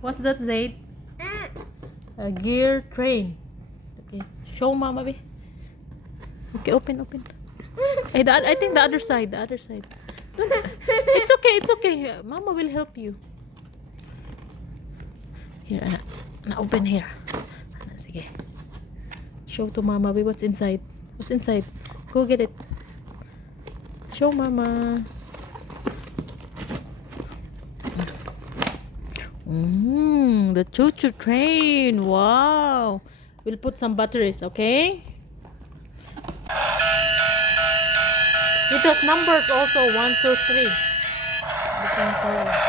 What's that, Zaid? A gear train. Okay. Show Mama, be. Okay, open. Hey, I think the other side. It's okay. Mama will help you. Here, anak. Open here. Sige. Show to Mama, be, what's inside. Go get it. Show Mama. The choo-choo train. Wow. We'll put some batteries, okay? It has numbers also. 1, 2, 3. Different color.